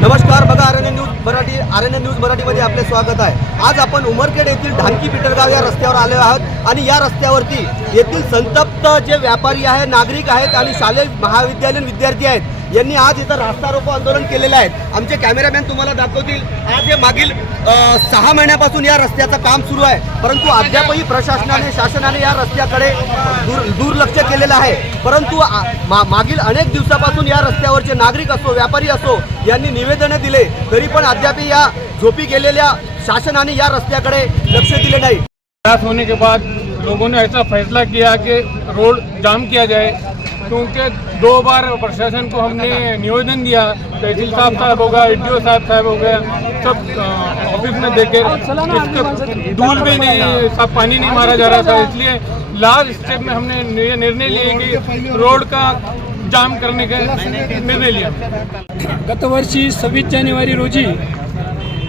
नमस्कार बघा Aranya news Marathi Aranya news मराठीमध्ये आपले स्वागत आहे. आज आपण उमरखेड येथील ढांकी पिटरगाव या रस्त्यावर आलेलो आहोत आणि या रस्त्यावरती येथील संतप्त जे व्यापारी आहे नागरिक आहेत आणि शालेय महाविद्यालयीन विद्यार्थी आहेत यांनी आज इथं रास्ता रोको आंदोलन केलेलं आहे. आमचे कॅमेरामॅन तुम्हाला दाखवतील. आज हे मागील सहा महिन्यापासून या रस्त्याचं काम सुरू आहे. परंतु अद्यापही प्रशासनाने शासनाने या रस्त्याकडे दूर दुर्लक्ष केलेलं आहे. परंतु मा- मागील अनेक दिवसापासून या रस्त्यावरचे नागरिक असो व्यापारी असो यांनी निवेदनं दिले. तरी पण अद्याप या झोपी गेलेल्या शासनाने या रस्त्याकडे लक्ष दिले नाही. होने के बाद लोगों ने ऐसा फैसला किया कि रोड जाम किया जाए। क्योंकि दो बार प्रशासन को हमने निवेदन दिया तहसील साहब साहब होगा डी साहब साहब हो गया सब ऑफिस में देखे इसका धूल भी नहीं सब पानी नहीं मारा जा रहा था इसलिए लास्ट स्टेप में हमने निर्णय लिए कि रोड का जाम करने का निर्णय लिया। गतवर्षी सव्वीस जानेवारी रोजी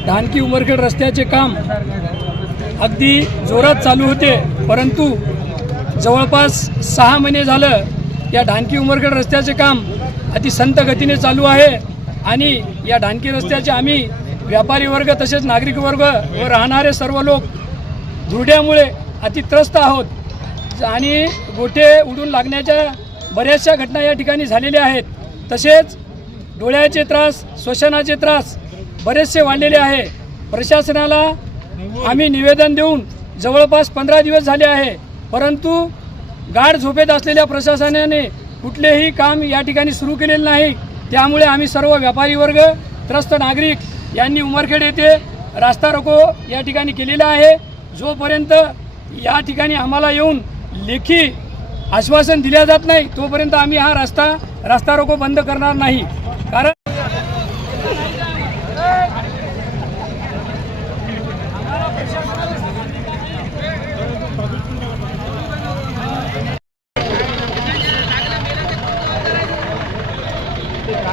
धानकी उमरखेड रस्त्याचे काम अगदी जोरात चालू होते परंतु जवळपास सहा महिने झालं या ढानकी उमरगड रस्त्याचे काम अति संत गतीने चालू आहे. आणि या ढानकी रस्त्याचे आम्ही व्यापारी वर्ग तसेच नागरिक वर्ग व राहणारे सर्व लोक धुरड्यामुळे अतित्रस्त आहोत. आणि गोठे उडून लागण्याच्या बऱ्याचशा घटना या ठिकाणी झालेल्या आहेत. तसेच डोळ्याचे त्रास श्वसनाचे त्रास बरेचसे वाढलेले आहे. प्रशासनाला आम्ही निवेदन देऊन जवळपास पंधरा दिवस झाले आहे. परंतु गाढ झोपेत असलेल्या प्रशासनाने कुठलेही काम या ठिकाणी सुरू केलेलं नाही. त्यामुळे आम्ही सर्व व्यापारी वर्ग त्रस्त नागरिक यांनी उमरखेड येथे रास्ता रोको या ठिकाणी केलेला आहे. जोपर्यंत या ठिकाणी आम्हाला येऊन लेखी आश्वासन दिल्या जात नाही तोपर्यंत आम्ही हा रस्ता रास्ता रोको बंद करणार नाही. कारण